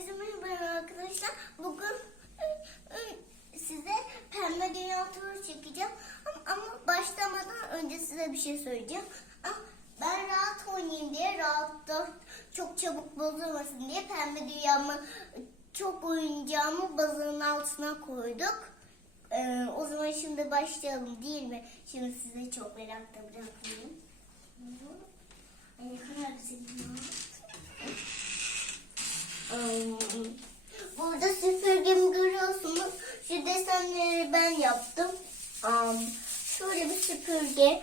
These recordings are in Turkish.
Herkese merhaba arkadaşlar. Bugün ı, ı, size pembe dünya turu çekeceğim. Ama, ama başlamadan önce size bir şey söyleyeceğim. Ben rahat oynayayım diye rahatta çok çabuk bozulmasın diye pembe dünyamı çok oyuncağımı bazının altına koyduk. Ee, o zaman şimdi başlayalım değil mi? Şimdi size çok merakla bırakmayayım. Ay yaptım. Um, şöyle bir süpürge.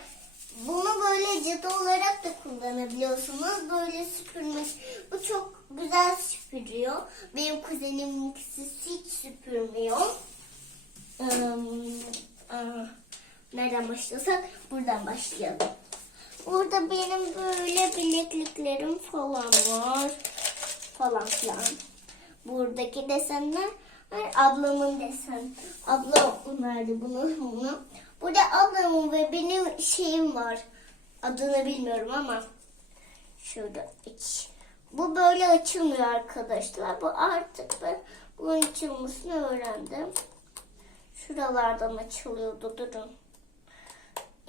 Bunu böyle cadı olarak da kullanabiliyorsunuz. Böyle süpürmek. Bu çok güzel süpürüyor. Benim kuzenimkisi hiç süpürmüyor. Um, ah, nereden başlasak? Buradan başlayalım. Burada benim böyle bilekliklerim falan var falan filan. Buradaki desenler var, ablamın desen. Ablam verdi bunu bunu. Burada ablamın ve benim şeyim var. Adını bilmiyorum ama şurada iç. Bu böyle açılmıyor arkadaşlar. Bu artık ben bunun açılmasını öğrendim. Şuralardan açılıyordu. Durun.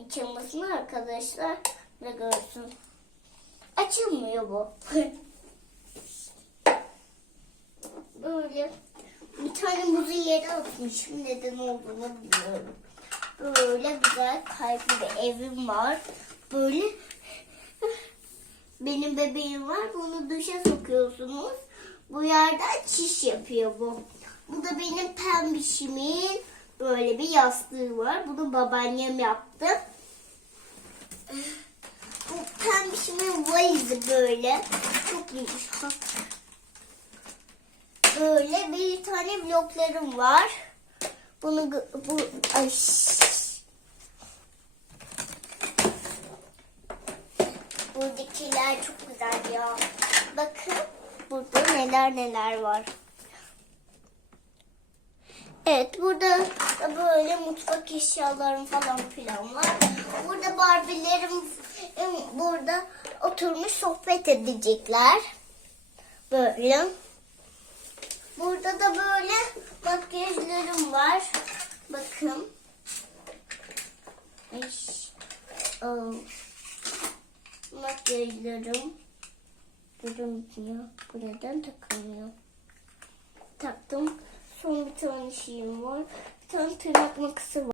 Açılmasını arkadaşlar da görsün. Açılmıyor bu. böyle tane muzu yere atmışım. Neden olduğunu bilmiyorum. Böyle güzel kalpli bir evim var. Böyle benim bebeğim var. Bunu duşa sokuyorsunuz. Bu yerden çiş yapıyor bu. Bu da benim pembişimin böyle bir yastığı var. Bunu babaannem yaptı. Bu pembişimin valizi böyle. Çok yumuşak. Böyle bir tane bloklarım var. Bunu bu ay. Buradakiler çok güzel ya. Bakın burada neler neler var. Evet burada da böyle mutfak eşyalarım falan filan var. Burada Barbie'lerim burada oturmuş sohbet edecekler. Böyle. Burada da böyle makyajlarım var. Bakın. Oh. Makyajlarım. Durmuyor. Bu neden takılmıyor? Taktım. Son bir tane şeyim var. Bir tane tırnak makası var.